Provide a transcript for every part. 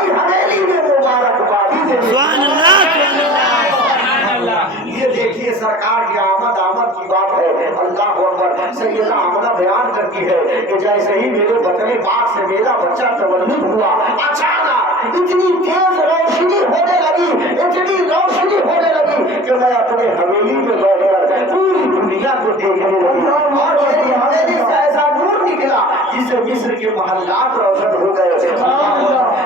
کی حویلی میں مبارکبادی دینے۔ سبحان اللہ سبحان اللہ۔ یہ دیکھیے سرکار کی آمد کی بات ہے۔ اللہ اکبر۔ سیدہ آمنہ بیان کرتی ہے کہ جیسے ہی میرے بطن پاک سے میرا بچہ تولد ہوا، اچانک اتنی تیز روشنی ہونے لگی، اتنی روشنی ہونے لگی کہ میں اپنے حویلی میں بیٹھ کر پوری دنیا کو دیکھنے لگی، اور میری حویلی سے ایسا نور نکلا جس سے مصر کے محلات روشن ہو گئے۔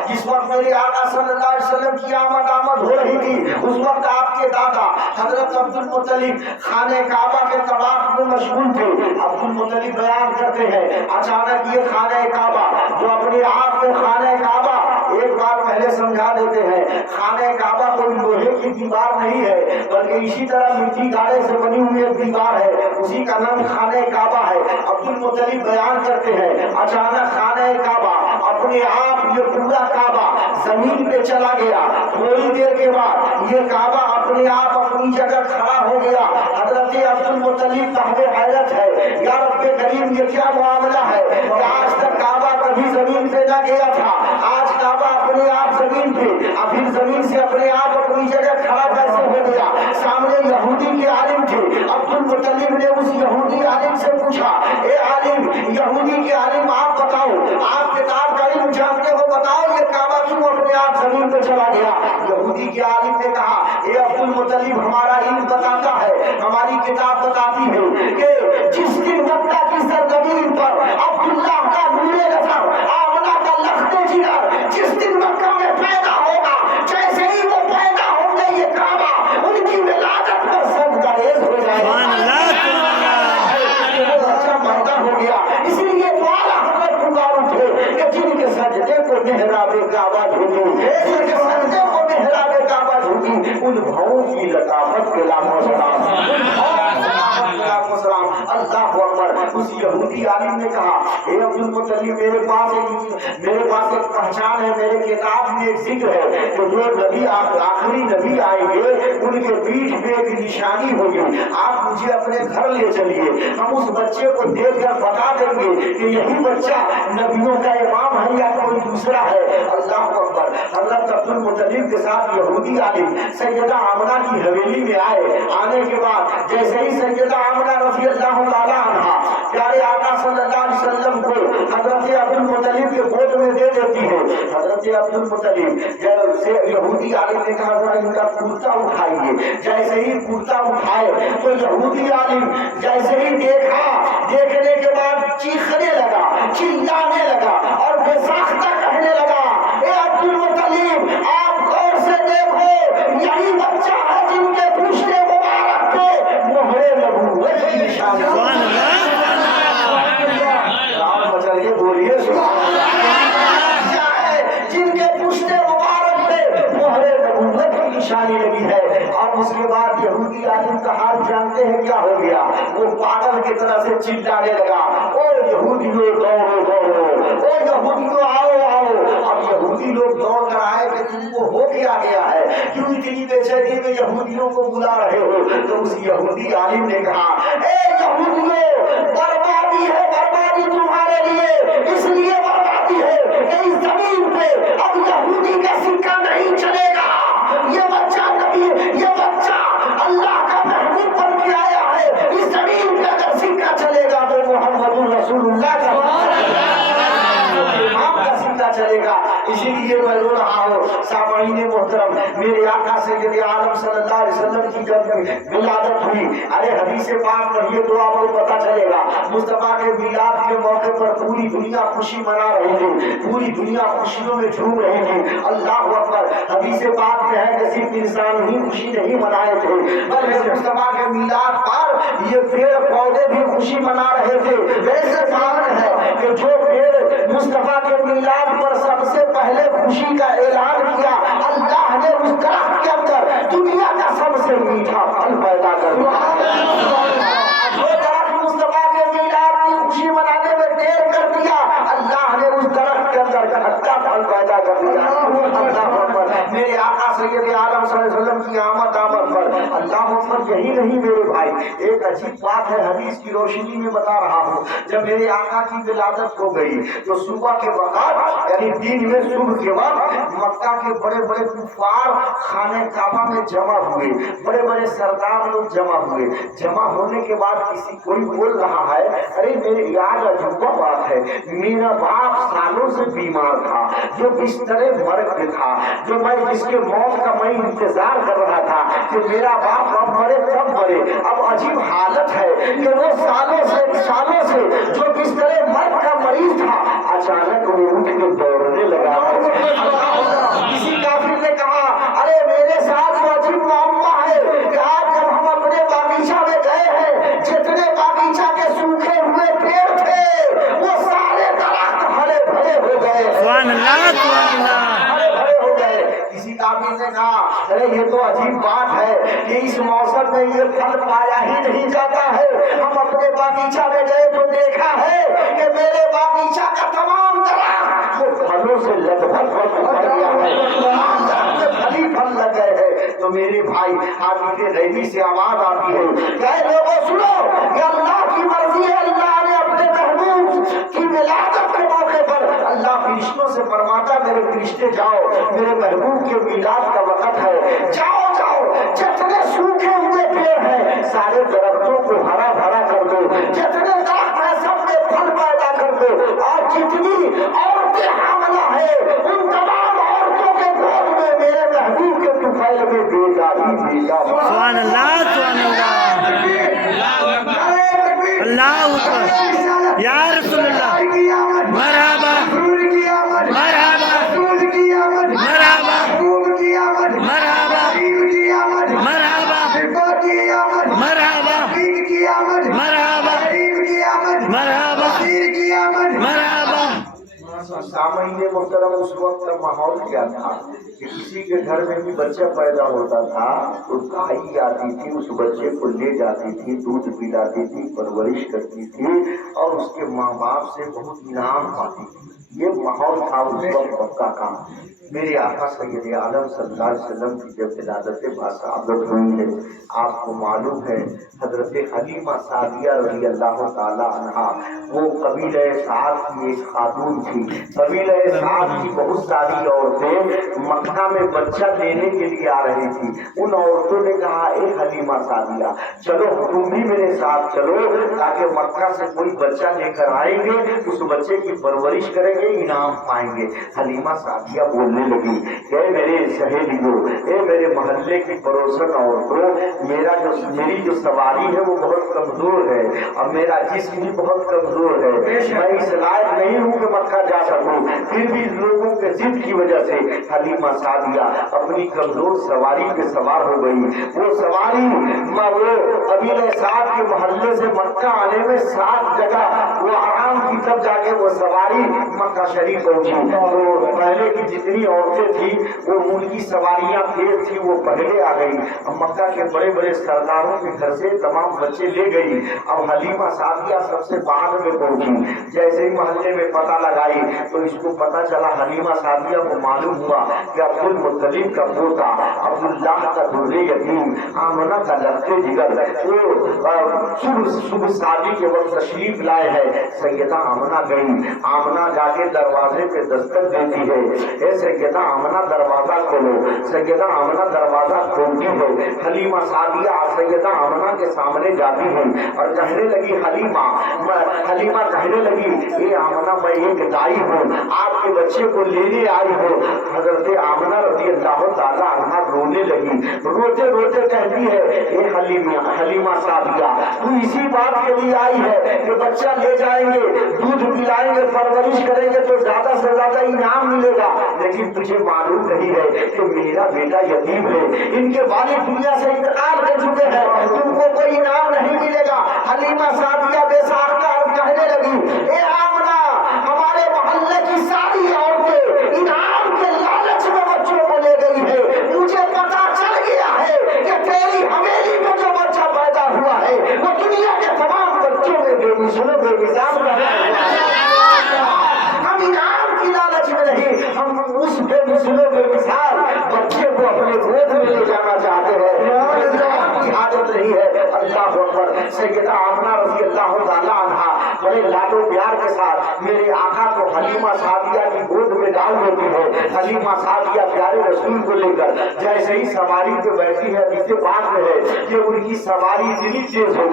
جس وقت میرے آقا صلی اللہ علیہ وسلم کی آمد ہو رہی تھی، اس وقت آپ کے دادا حضرت عبد المطلب خانہ کعبہ کے طواف میں مشغول تھے۔ عبد المطلب بیان کرتے ہیں اچانک یہ خانہ کعبہ جو اپنے آپ میں خانہ کعبہ، ایک بات پہلے سمجھا دیتے ہیں، خانہ کعبہ کوئی لوہے کی دیوار نہیں ہے بلکہ اسی طرح مٹی گاڑے سے بنی ہوئی ایک دیوار ہے، اسی کا نام خانہ کعبہ ہے۔ عبد المطلب بیان کرتے ہیں اچانک خانہ کعبہ اپنے آپ، یہ پورا کعبہ زمین پہ چلا گیا۔ تھوڑی دیر کے بعد یہ کعبہ اپنے آپ اپنی جگہ کھڑا ہو گیا۔ حضرت عبد المطلب صاحب حیرت ہے، یا رب کریم یہ کیا معاملہ ہے کہ آج تک کعبہ کبھی زمین پہ نہ گیا تھا، آج کعبہ اپنے آپ زمین پہ، پھر زمین سے اپنے آپ اپنی جگہ کھڑا کیسے ہو گیا؟ سامنے یہودی کے عالم تھے۔ عبد المطلب نے اس یہودی عالم سے پوچھا، اے عالم، یہودی کے عالم آپ بتاؤ، آپ کتاب کا علم جانتے ہو، بتاؤ یہ کعبہ کیوں اپنے آپ زمین پہ چلا گیا؟ یہودی کے عالم نے کہا، اے عبد المطلب ہمارا علم بتاتا ہے، ہماری کتاب بتاتی ہے کہ جس دن مکہ کی سرزمین پر عبداللہ کا نور نظر، آمنہ کا لخت جگر، جس دن مکہ میں پیدا ہوگا، جیسے ہی وہ پیدا ہوں گے یہ کعبہ ان کی ولادت پر سجدہ ریز ہو جائے گا۔ سبحان اللہ سبحان اللہ۔ وہ بچہ پیدا ہو گیا، اسی لیے والا حضرت پکار اٹھے کہ جن کے سجدے کو محراب کعبہ جھوٹی، جن کے سجدے کو محراب کعبہ جھوٹی، ان بھاؤں کی لطافت کے لاکھوں سلام، اللہ اکبر۔ اس یہودی عالم نے کہا، اے عبد المطلب میرے پاس ایک پہچان ہے، میرے کتاب میں ایک ذکر ہے کہ جو نبی آخری نبی آئیں گے ان کے پیٹھ میں ایک نشانی ہوگی، آپ مجھے اپنے گھر لے چلیے، ہم اس بچے کو دیکھ کر بتا دیں گے کہ یہی بچہ نبیوں کا امام ہے یا کوئی دوسرا ہے۔ اللہ اکبر۔ حضرت عبد المطلب کے ساتھ یہودی عالم سیدہ آمنہ کی حویلی میں آئے۔ آنے کے بعد جیسے ہی سیدہ آمنہ رضی اللہ تعالیٰ عنہا پیارے آقا صلی اللہ علیہ وسلم کو حضرت عبد المطلب کے گود میں دے دیتی ہے، حضرت عبد المطلب جیسے یہودی عالم نے کہا ذرا ان کا کرتا اٹھائیے، جیسے ہی کرتا اٹھائے تو یہودی عالم جیسے ہی دیکھا، دیکھنے کے بعد چیخنے لگا، چلانے لگا اور بے ساختہ کہنے لگا، اے عبد المطلب آپ غور سے دیکھو، یہی بچہ ہے جن کے پشتے مبارک پہ مہر نبوت کی نشانی۔ سبحان اللہ رام بچائیے، بولیے سبحان اللہ۔ کیا ہے جن کے پشتے مبارک پہ مہر نبوت کی نشانی لگی ہے۔ اور اس کے بعد یہودی عالم کا حال جانتے ہیں کیا ہو گیا؟ وہ پاگل کی طرح سے چلانے لگا، او یہودیوں دوڑو دوڑو، او یہودیوں آؤ آؤ۔ اب یہودی لوگ دوڑ کر آئے کہ تم کو ہو کیا گیا ہے، کیوں اتنی بے چینی میں یہودیوں کو بلا رہے ہو؟ تو اس یہودی عالم نے کہا، اے یہودیوں، بربادی ہے، بربادی تمہارے لیے، اس لیے بربادی ہے کہ اس زمین پہ اب یہودی کا سکہ نہیں چلے گا۔ یہ بچہ نبی، یہ بچہ اللہ کا محبوب بن کے آیا ہے، اس زمین پہ اگر سکہ چلے گا تو محمد رسول اللہ کا امام کا سکہ چلے گا۔ اسی لیے میں رو رہا ہوں۔ سامعین محترم، میرے آقا سید عالم صلی اللہ علیہ وسلم کی جب ولادت ہوئی، ارے حدیث پاک پڑھیے تو آپ کو پتہ چلے گا، مصطفیٰ کے میلاد کے موقع پر پوری دنیا خوشی منا رہی تھی، پوری دنیا خوشیوں میں جھوم رہی تھی۔ اللہ اکبر۔ حدیث پاک میں ہے کہ صرف انسان ہی خوشی نہیں منائے تھے بلکہ مصطفیٰ کے میلاد پر یہ پیڑ پودے بھی خوشی منا رہے تھے۔ ایسے بات ہے کہ جو پیڑ مصطفیٰ کے میلاد پر سب سے پہلے خوشی کا اعلان کیا، اللہ نے اس درخت کے اندر دنیا کا سب سے میٹھا پھل پیدا کر دیا۔ جو درخت مصطفیٰ کے میلاد کی خوشی منانے میں دیر کر دیا، اللہ نے اس درخت کے اندر کھٹا پھل پیدا کر دیا۔ اللہ اکبر۔ میرے آقا सैयद आलम सल्लल्लाहु अलैहि वसल्लम की आमद पर अल्लाह अकबर। यही नहीं मेरे भाई, एक अजीब बात है, हदीस की रोशनी में बता रहा हूँ। जब मेरे आका की विलादत हो गई तो सुबह के वक्त यानी दिन में सुबह के वक्त मक्का के बड़े बड़े कुफार खाने काबा में जमा हुए, बड़े बड़े सरदार लोग जमा हुए। जमा होने के बाद किसी कोई बोल रहा है, अरे मेरे यार अजूबा बात है, मेरा बाप सालों से बीमार था, जो बिस्तरे मर्ग पे था, जो मैं जिसके मौत का मैं इंतजार कर रहा था कि मेरा बाप अब मरे तब मरे। अब अजीब हालत है कि वो सालों से जो बिस्तरे मर्ग का मरीज था, अचानक वो उठ के दौड़ने लगा है। किसी काफिर ने कहा, अरे मेरे साथ वो अजीब मामला है कि आज जब हम अपने बागीचा में गए हैं, जितने बागीचा के सूखे हुए पेड़ थे वो सारे दरख्त हरे भरे हो गए, सुभान अल्लाह, सुभान अल्लाह। हरे भरे हो गए। किसी काफिर ने कहा, अरे ये तो अजीब बात है कि इस मौसम में ये फल पाया ही नहीं जाता है। हम अपने बागीचा में गए तो देखा है कि मेरे बागीचा का तमाम दरख्त वो फलों से लगभग भर गया है, फल लग गए हैं। तो मेरे भाई हाथ रैनी से आवाज आती है, कहे लोगों सुनो, कि अल्लाह की मर्जी है, अल्लाह ने अपने महबूब की विलादत के मौके पर अल्लाह फरिश्तों से फरमाता, मेरे फरिश्ते जाओ, मेरे महबूब के मिलाद का वक्त है, जाओ जाओ, जितने सूखे हुए पेड़ हैं सारे दरख्तों को हरा भरा कर दो, जितने दरख्त हैं सब में फल पैदा कर दो, और जितनी औरतें हामला है उन तमाम औरतों के गोद में मेरे महबूब के तुफैल में बेटा ही बेटा। सुभान अल्लाह, सुभान अल्लाह, अल्लाह अकबर, या रसूल अल्लाह, मरहबा मरहबा मरहबा मरहबा मरहबा मरहबा मरहबा। सामने मुहतरम उस वक्त का माहौल क्या था कि किसी के घर में भी बच्चा पैदा होता था तो भाई आती थी, उस बच्चे को ले जाती थी, दूध पिलाती थी, परवरिश करती थी और उसके माँ बाप से बहुत इनाम पाती थी। ये माहौल था उस वक्त मक्का का। मेरे आका सैयद आलम सल्लल्लाहु अलैहि वसल्लम की जब विलादत बासादत हुई है, आपको मालूम है हजरत हलीमा सादिया रज़ी अल्लाह ताला अन्हा वो कबीले साद की एक खातून थी। कबीले साद की बहुत सारी औरतें मक्का में बच्चा देने के लिए आ रही थी। उन औरतों ने कहा, ए हलीमा सादिया चलो तुम भी मेरे साथ चलो, ताकि मक्का से कोई बच्चा लेकर आएंगे, उस बच्चे की परवरिश करेंगे, इनाम पाएंगे। हलीमा सादिया बोलने लगी, ए मेरे सहेलियों, ए मेरे मोहल्ले की पड़ोसन औरतों, मेरी जो सवारी है वो बहुत कमजोर है और मेरा जिस्म भी बहुत कमजोर है, मैं इस लायक नहीं हूँ कि मक्का जा सकूं। फिर भी लोगों के जिद की वजह से हलीमा सादिया अपनी कमजोर सवारी पे सवार हो गई। वो सवारी वो कबीले साद के मोहल्ले से मक्का आने में 7 जगह वो आराम की, तब जाके वो सवारी मक्का शरीफ पहुंची। तो पहले की जितनी औरतें थी वो उनकी सवारियां तेज थी, वो पहले आ गई। अब मक्का के बड़े बड़े सरदारों के घर से तमाम बच्चे ले गई। अब हलीमा सादिया सबसे बाद में पहुंची। जैसे ही मोहल्ले में पता लगाई तो इसको पता चला, हलीमा सादिया को मालूम हुआ कि अब्दुल मुत्तलिब का पोता, अब्दुल्लाह का दुर्रे यतीम, आमना का लड़के जिगर वो शुभ शादी के वक्त तशरीफ लाए हैं। सैयदा आमना गई, आमना जाके दरवाजे पे दस्तक देती है, ए सैयदा आमना दरवाजा खोलो। सैयदा आमना दरवाजा खोलती है। हलीमा सादिया सैयदा आमना के सामने जाती है और कहने लगी, हलीमा कहने लगी, ए आमना मैं एक दाई हूँ, आपके बच्चे को लेने आई हूँ। हजरत आमना रज़ी अल्लाह ताला अन्हा रोने लगी, रोते रोते कहती है, ए हलीमा सादिया तू इसी बात के लिए आई है कि बच्चा ले जाएंगे, दूध पिलाएंगे, परवरिश करेंगे तो ज्यादा से ज्यादा इनाम मिलेगा, लेकिन तुझे मालूम नहीं है कि मेरा बेटा यतीम है, इनके वालिद दुनिया से इंतकाल कर चुके हैं, तुमको कोई इनाम नहीं मिलेगा। हलीमा सादिया बेसाख्ता कहने लगी, ए आमना हमारे मोहल्ले की सारी औरतें इनाम के लालच में बच्चों को ले गई है, मुझे पता चल गया है कि तेरी हवेली में जो बच्चा पैदा हुआ है वो दुनिया के तमाम बच्चों में बेमिसाल बेमिसाल हम इनाम की लालच में नहीं, हम उस बे मिसलों में मिसाल बच्चे को अपने गोद में ले जाना चाहते हैं, की आदत नहीं है। अल्लाह अकबर। सैयदा आमना रज़ी अल्लाह ताला अन्हा बड़े लाडो प्यार के साथ मेरे आका को हलीमा सादिया की गोद में डाल देती है। हलीमा सादिया प्यारे रसूल को लेकर जैसे ही सवारी पे बैठी है, इससे बात में है कि उनकी सवारी इतनी तेज हो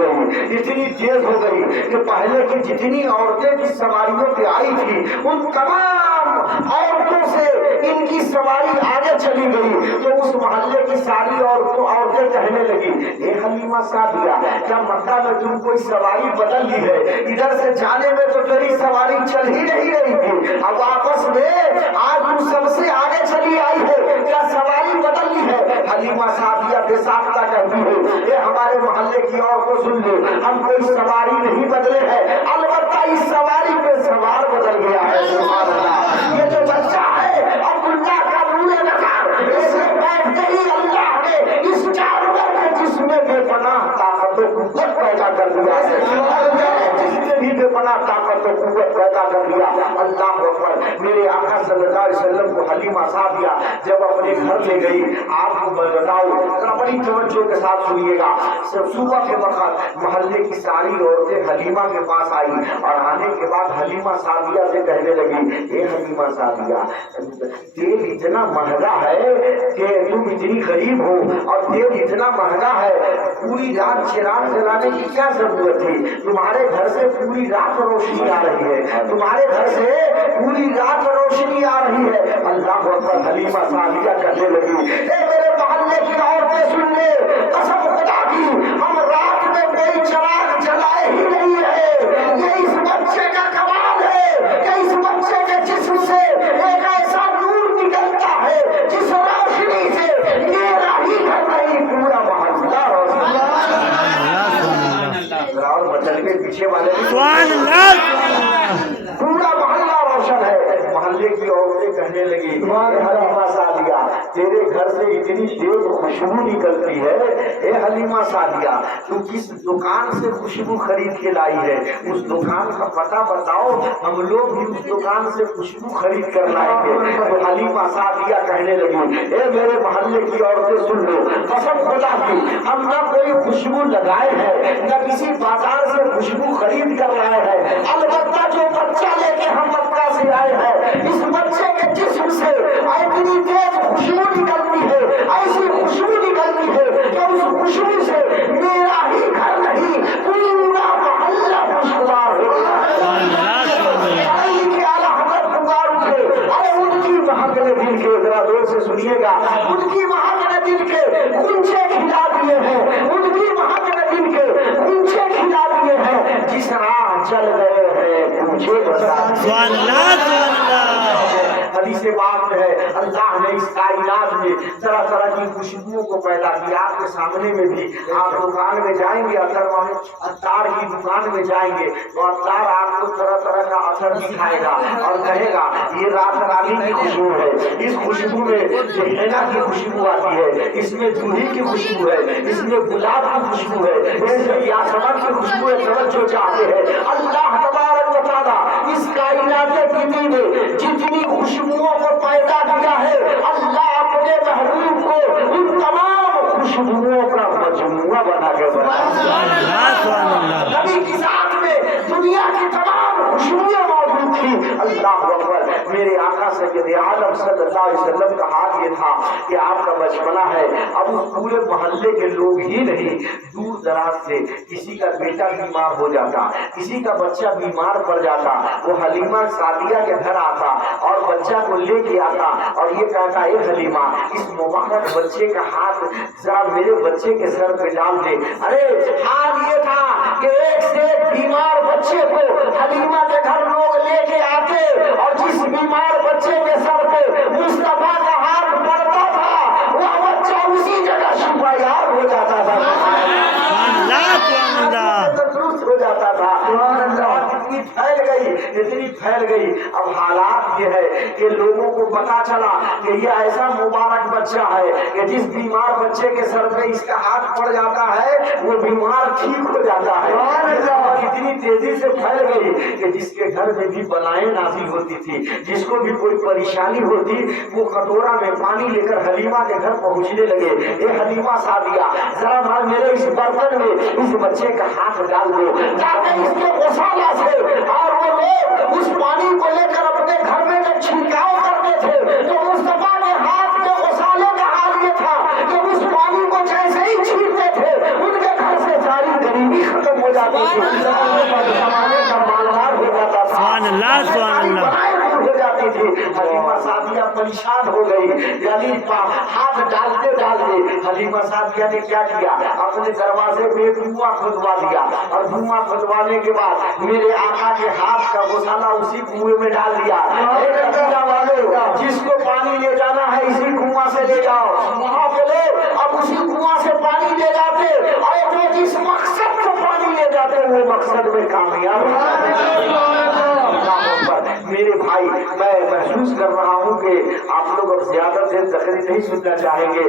गई कि पहले की जितनी औरतें की सवारियों पे आई थी उन तमाम औरतों से इनकी सवारी आगे चली गई। तो उस मोहल्ले की सारी औरतें कहने लगी, हे हलीमा सादिया, क्या मक्का में तुम कोई सवारी बदल ली है? इधर से जाने में तो तेरी सवारी चल ही नहीं रही थी, अब वापस में आज तू सबसे आगे चली आई है, क्या सवारी बदल ली है? हलीमा सादिया बेसाख्ता कहती है, ये हमारे मोहल्ले की औरतों सुन लो, हम कोई सवारी नहीं बदले हैं, अलबत्ता इस सवारी पे सवार बदल गया है। सुभान अल्लाह। ये जो बच्चा है अब्दुल्लाह का नूरे नज़र, इसे बैठते ही अल्लाह ने इस जानवर के जिसमें बेपनाह ताकत और कुव्वत पैदा कर दिया है, जिसमें भी बेपनाह ताकत और कुव्वत पैदा कर दिया। अल्लाह अकबर। मेरे आका सल्लल्लाहु अलैहि वसल्लम को हलीमा सादिया जब अपने घर ले गई, आपको मैं बताऊं, बड़ी तवज्जो के साथ सुनिएगा। सुबह के वक्त मोहल्ले की सारी औरतें हलीमा के पास आई और आने के बाद हलीमा सादिया से कहने लगी, हे हलीमा सादिया, तेल इतना महंगा है कि तुम इतनी गरीब हो और तेल इतना महंगा है, पूरी रात चिराग जलाने की क्या जरूरत थी? तुम्हारे घर से पूरी रात रोशनी आ रही है, तुम्हारे घर से पूरी रात रोशनी आ रही है। अल्लाह अकबर। हलीमा सादिया कहने लगी, मेरे मोहल्ले की औरतें सुन ले, कसम खुदा की, हम रात में कोई चिराग जलाए ही नहीं है। ये इस बच्चे का कमाल है कि इस बच्चे के जिस्म से एक ऐसा नूर निकलता है जिस रोशनी से मेरा ही घर नहीं, पूरा मोहल्ला रोशन। और बचल के पीछे वाले पूरा मोहल्ला रोशन है। मोहल्ले की औरतें कहने लगी, हलीमा सादिया, तेरे घर से इतनी तेज खुशबू निकलती है, हे हलीमा सादिया, तू किस दुकान से खुशबू खरीद के लाई है? उस दुकान का पता बताओ, हम लोग भी उस दुकान से खुशबू खरीद कर लाएंगे। तो हलीमा सादिया कहने लगी, मेरे मोहल्ले की औरतें सुन लो, कसम खुदा की, हम ना कोई खुशबू लगाए हैं, न किसी बाजार से खुशबू खरीद कर लाए हैं, अलबत्ता जो बच्चा लेके हम मक्का से आए हैं, इस बच्चे के जिस्म से इतनी तेज खुशबू निकलती है, ऐसी खुशबू निकलती है कि उस खुशबू से मेरा ही घर नहीं, पूरा मोहल्ला खुशबूदार हो गया। अरे उनकी महकने दिल के, जरा जोर से सुनिएगा, उनकी महकने दिल के गुंजे खिला दिए हैं, उनकी महकने दिल के गुंजे खिला दिए हैं, जिस राह चल रहे हैं पूछे बता। हदीस बात है, अल्लाह ने इस कायनात में तरह तरह की खुशबुओं को पैदा किया। आपके सामने में भी आप दुकान में जाएंगे, अत्तार की दुकान में जाएंगे तो अत्तार आपको तरह तरह का असर दिखाएगा और कहेगा ये रात रानी की खुशबू है, इस खुशबू में हेना की खुशबू आती है, इसमें जूही की खुशबू है, इसमें गुलाब की खुशबू है, इसमें यासमन की खुशबू है। तवज्जो चाहते हैं, अल्लाह तबारक व तआला इस कायनात की ने जितनी खुशबुओं को पैदा किया है, अल्लाह अपने महबूब को उन तमाम खुशबुओं का मजमुआ बना के नबी की साथ में दुनिया की तमाम खुशबुएं मौजूद थी। अल्लाह अकबर। मेरे आका सैयद आलम सल्लल्लाहु अलैहि वसल्लम का हाल ये था कि आपका बचपना है, अब उस पूरे मोहल्ले के लोग ही नहीं, दूर दराज से किसी का बेटा बीमार हो जाता, किसी का बच्चा बीमार पड़ जाता, वो हलीमा सादिया के घर आता और बच्चा को लेके आता और ये कहता, ए हलीमा, इस मुबारक बच्चे का हाथ जरा मेरे बच्चे के सर पे डाल दे। अरे हाल ये था कि एक से बीमार बच्चे को हलीमा के घर लोग लेके आते और जिस बीमार बच्चे के सर पे मुस्तफा का हाथ पड़ता था, वह बच्चा उसी जगह शिफायाब हो जाता था, तंदुरुस्त हो जाता था। इतनी फैल गई, अब हालात भाग्य है कि लोगों को पता चला कि ये ऐसा मुबारक बच्चा है कि जिस बीमार बच्चे के सर पे इसका हाथ पड़ जाता है वो बीमार ठीक हो जाता है। और इतनी तेजी से फैल गई कि जिसके घर में भी बलाएं नाजिल होती थी, जिसको भी कोई परेशानी होती, वो कटोरा में पानी लेकर हलीमा के घर पहुंचने लगे। ये हलीमा सादिया, जरा मार मेरे इस बर्तन में इस बच्चे का हाथ डाल दो, ताकि इसके गौशाला से। और वो लोग उस पानी को लेकर अपने घर में जब छिड़काव करते थे तो मुस्तफा के हाथ के गौशाले का हाल ये था कि उस पानी को जैसे ही छींटते थे उनके घर से सारी गरीबी खत्म हो जाती थी, जमाने का मालदार हो जाता था, सुभान अल्लाह, सुभान अल्लाह। हो जाती थी। हलीमा सादिया परेशान हो गई, यानी हाथ डालते डालते हलीमा सादिया ने क्या किया, अपने दरवाजे में कुआं खुदवा दिया और कुआं खुदवाने के बाद मेरे आका के हाथ का गोसाला उसी कुएं में डाल दिया। जिसको पानी ले जाना है इसी कुआं से ले जाओ, वहां बोले अब उसी कुआं से पानी ले जाते और जो जिस मकसद से पानी ले जाते वो मकसद में कामयाब। मेरे भाई, मैं महसूस कर रहा हूँ कि आप लोग अब ज्यादा देर तकरीर नहीं सुनना चाहेंगे।